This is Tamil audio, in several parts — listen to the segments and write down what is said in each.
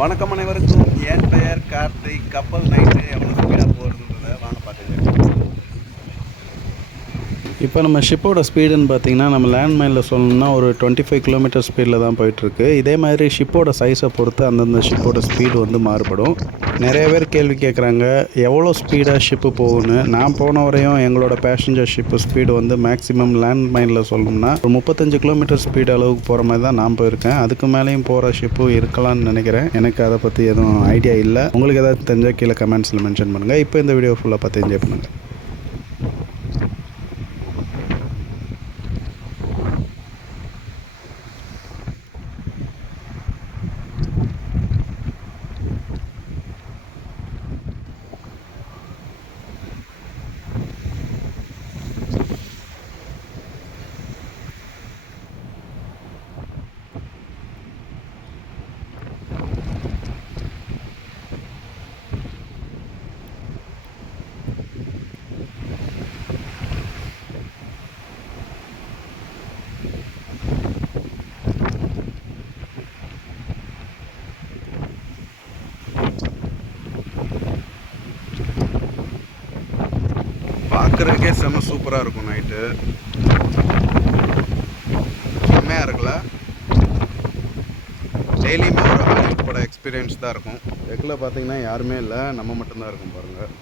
வணக்கம் அனைவருக்கும். என் பெயர் கார்த்திக். கப்பல் நைட்டு எவ்வளோ ஸ்பீடாக போகிறதுன்றத வாங்க பார்த்துக்கலாம். இப்போ நம்ம ஷிப்போட ஸ்பீடுன்னு பார்த்தீங்கன்னா நம்ம லேண்ட்மைனில் சொல்லணும்னா ஒரு டுவெண்ட்டி ஃபைவ் கிலோமீட்டர் ஸ்பீடில் தான் போயிட்டுருக்கு. இதே மாதிரி ஷிப்போட சைஸை பொறுத்து அந்தந்த ஷிப்போட ஸ்பீடு வந்து மாறுபடும். நிறைய பேர் கேள்வி கேட்குறாங்க எவ்வளோ ஸ்பீடாக ஷிப்பு போகும்னு? நான் போன வரையும் எங்களோட பேசஞ்சர் ஷிப்பு ஸ்பீடு வந்து மேக்ஸிமம் லேண்ட் மைனில் சொல்லணும்னா ஒரு முப்பத்தஞ்சு கிலோமீட்டர் ஸ்பீடு அளவுக்கு போகிற மாதிரி தான் நான் போயிருக்கேன். அதுக்கு மேலேயும் போகிற ஷிப்பும் இருக்கலாம்னு நினைக்கிறேன். எனக்கு அதை பற்றி எதுவும் ஐடியா இல்லை. உங்களுக்கு ஏதாவது தெரிஞ்சால் கீழே கமெண்ட்ஸில் மென்ஷன் பண்ணுங்கள் இப்போ இந்த வீடியோ ஃபுல்லாக பார்த்து என்ஜாய் பண்ணுங்கள் பார்க்குறதுக்கே செம்ம சூப்பராக இருக்கும் நைட்டு செம்மையாக இருக்குல்ல? டெய்லியுமே ஒரு ஹாலிவுட் எக்ஸ்பீரியன்ஸ் தான் இருக்கும். டெக்கில் பார்த்தீங்கன்னா யாருமே இல்லை. நம்ம மட்டும்தான் இருக்கும் பாருங்கள்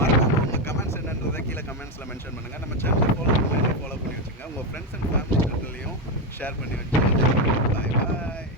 மறக்காம உங்கள் கமெண்ட்ஸ் என்னன்றதை கீழே கமெண்ட்ஸில் மென்ஷன் பண்ணுங்கள் நம்ம சேனலை ஃபாலோ பண்ணி ஃபாலோ பண்ணி வச்சுங்க உங்கள் ஃப்ரெண்ட்ஸ் அண்ட் ஃபேமிலி சர்க்கிள்லையும் ஷேர் பண்ணி வச்சுங்க பாய் பாய்